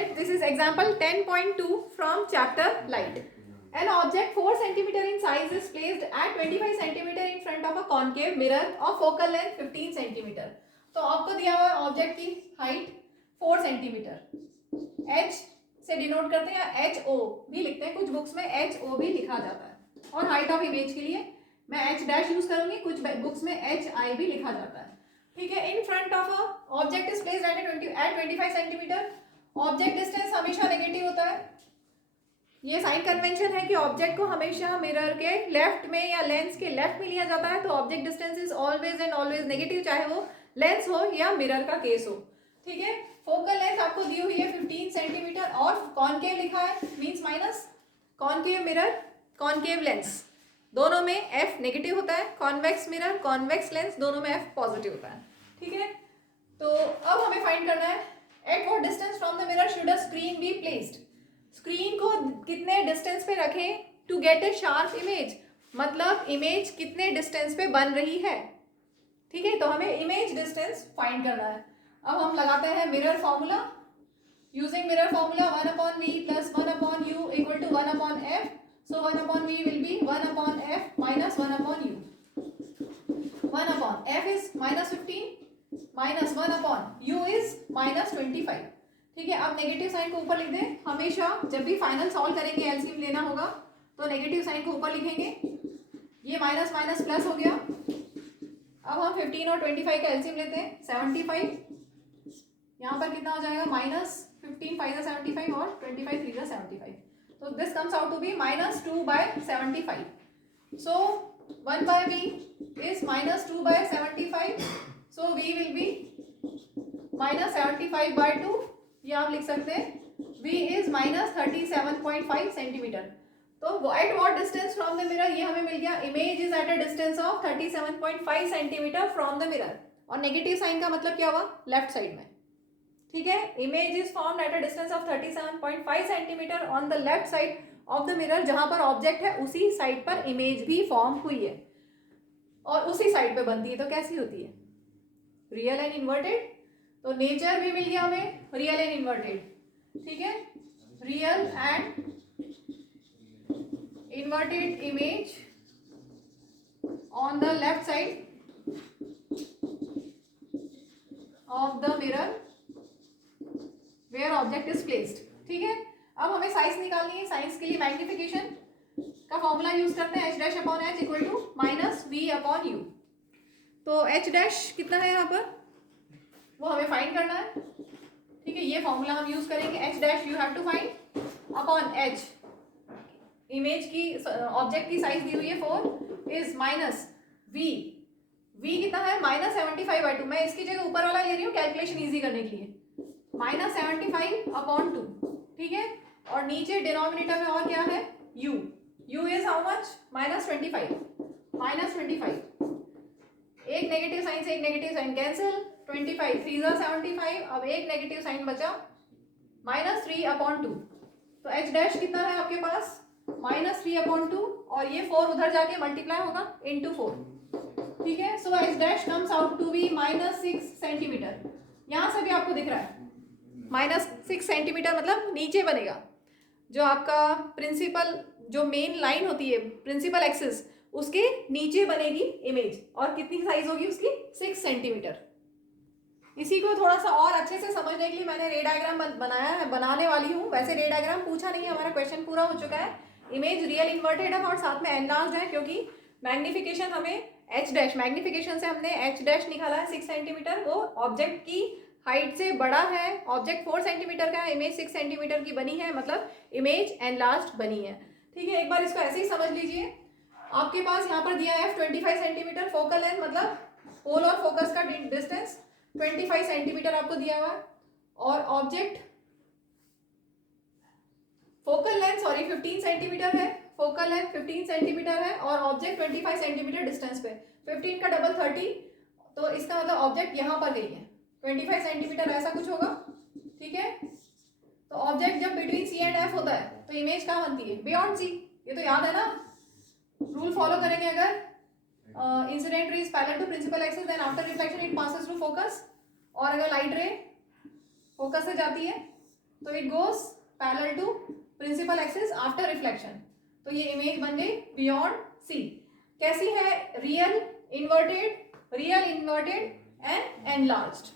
This is example 10.2 from chapter light. An object 4 centimeter in size is placed at 25 centimeter in front of a concave mirror of focal length 15 centimeter. तो आपको दिया हुआ object की height 4 centimetre, h से denote करते हैं या HO भी लिखते हैं, कुछ बुक्स में HO भी लिखा जाता है, और हाइट ऑफ इमेज के लिए मैं H डैश यूज करूंगी, कुछ बुक्स में HI भी लिखा जाता है. ठीक है. In front of a object is placed at 25 centimetre. Object distance हमेशा नेगेटिव होता है. ये साइन कन्वेंशन है कि ऑब्जेक्ट को हमेशा मिरर के लेफ्ट में या लेंस के लेफ्ट में लिया जाता है, तो object distance is always and always negative, चाहे वो लेंस हो या मिरर का केस हो. ठीक है. फोकल लेंथ आपको दी हुई है 15 सेंटीमीटर और कॉनकेव लिखा है, means minus. Concave mirror, concave lens, दोनों में F नेगेटिव होता है. कॉन्वेक्स मिरर, कॉन्वेक्स लेंस, दोनों में F पॉजिटिव होता है. ठीक है. तो अब हमें फाइंड करना है at what distance from the mirror should a screen be placed. Screen को कितने डिस्टेंस पे रखें to get a sharp image, मतलब इमेज कितने डिस्टेंस पे बन रही है. ठीक है. तो हमें इमेज डिस्टेंस फाइंड करना है. अब हम लगाते हैं mirror formula. Using mirror formula 1/v plus 1/u equal to 1/f. So 1/v will be 1/f minus 1/u. 1/f is minus 15 minus 1/u is minus 25. ठीक है. अब नेगेटिव साइन को ऊपर लिख दें. हमेशा जब भी फाइनल सॉल्व करेंगे, एलसीएम लेना होगा, तो नेगेटिव साइन को ऊपर लिखेंगे. ये माइनस माइनस प्लस हो गया. अब हम 15 और 25 का एलसीएम लेते हैं. 75. यहाँ पर कितना हो जाएगा? माइनस 15 5 का 75 और 25 3 का 75. So this comes out to be minus 2/75. So 1/v is minus 2/75. So v will be minus 75/2. ये आप लिख सकते हैं. v is minus 37.5 centimetre. तो at what distance from the mirror, ये हमें मिल गया. Image is at a distance of 37.5 centimetre from the mirror. और नेगेटिव साइन का मतलब क्या हुआ? लेफ्ट साइड में. ठीक है. Image is formed at a distance of 37.5 centimetre on the left side of the mirror. जहां पर ऑब्जेक्ट है उसी साइड पर इमेज भी फॉर्म हुई है और उसी साइड पे बनती है. तो कैसी होती है? Real and inverted. तो नेचर भी मिल गया हमें, रियल एंड इन्वर्टेड. ठीक है. Real and inverted image on the left side of the mirror where object is placed. ठीक है. अब हमें साइज निकालनी है. साइज के लिए मैग्निफिकेशन का फॉर्मूला यूज करते हैं. h dash upon h equal to minus v upon u. तो h डैश कितना है यहाँ पर, वो हमें फाइंड करना है. ठीक है. ये फॉर्मूला हम यूज करेंगे. h dash you have to find upon h. Image की ऑब्जेक्ट की साइज दी हुई है 4 इज माइनस v. v कितना है? माइनस 75/2. मैं इसकी जगह ऊपर वाला ले रही हूँ कैलकुलेशन ईजी करने के लिए. माइनस 75/2. ठीक है. और नीचे डिनोमिनेटर में और क्या है? u. u is how much? Minus 25. Minus 25. एक नेगेटिव साइन से एक नेगेटिव साइन कैंसिल. 25 3 जा 75. अब एक नेगेटिव साइन बचा, माइनस 3/2. तो h डैश कितना है आपके पास? माइनस 3/2. और ये 4 उधर जाके मल्टीप्लाई होगा इंटू 4. ठीक है. So h dash comes out to be minus 6 centimetre. यहां से भी आपको दिख रहा है माइनस 6 सेंटीमीटर, मतलब नीचे बनेगा. जो आपका प्रिंसिपल, जो मेन लाइन होती है प्रिंसिपल एक्सिस, उसके नीचे बनेगी इमेज. और कितनी साइज होगी उसकी? 6 सेंटीमीटर. इसी को थोड़ा सा और अच्छे से समझने के लिए मैंने रे डायग्राम बनाया है, बनाने वाली हूँ. वैसे रे डायग्राम पूछा नहीं है, हमारा क्वेश्चन पूरा हो चुका है. इमेज रियल इन्वर्टेड है और साथ में एनलार्ज्ड है, क्योंकि मैग्निफिकेशन हमें h डैश, मैग्निफिकेशन से हमने h डैश निकाला है 6 सेंटीमीटर. वो ऑब्जेक्ट की हाइट से बड़ा है. ऑब्जेक्ट 4 सेंटीमीटर का है, इमेज 6 सेंटीमीटर की बनी है, मतलब इमेज एनलार्ज्ड बनी है. ठीक है. एक बार इसको ऐसे ही समझ लीजिए. आपके पास यहाँ पर दिया है 25 सेंटीमीटर फोकल लेंथ, मतलब पोल और फोकस का डिस्टेंस 25 सेंटीमीटर आपको दिया हुआ है. और ऑब्जेक्ट फोकल लेंथ 15 सेंटीमीटर है. फोकल लेंथ 15 सेंटीमीटर है और ऑब्जेक्ट 25 सेंटीमीटर डिस्टेंस पे. 15 का डबल 30. तो इसका मतलब ऑब्जेक्ट यहाँ पर गई है. 25 सेंटीमीटर ऐसा कुछ होगा. ठीक है. तो ऑब्जेक्ट जब बिटवीन सी एंड एफ होता है तो इमेज कहाँ बनती है? Beyond C. ये तो याद है ना. रूल फॉलो करेंगे अगर incident ray is parallel to principal axis then after reflection it passes through focus. और अगर लाइट रे फोकस से जाती है तो it goes parallel to principal axis after reflection. तो ये इमेज बन गई बियॉन्ड सी। कैसी है? Real, inverted and enlarged.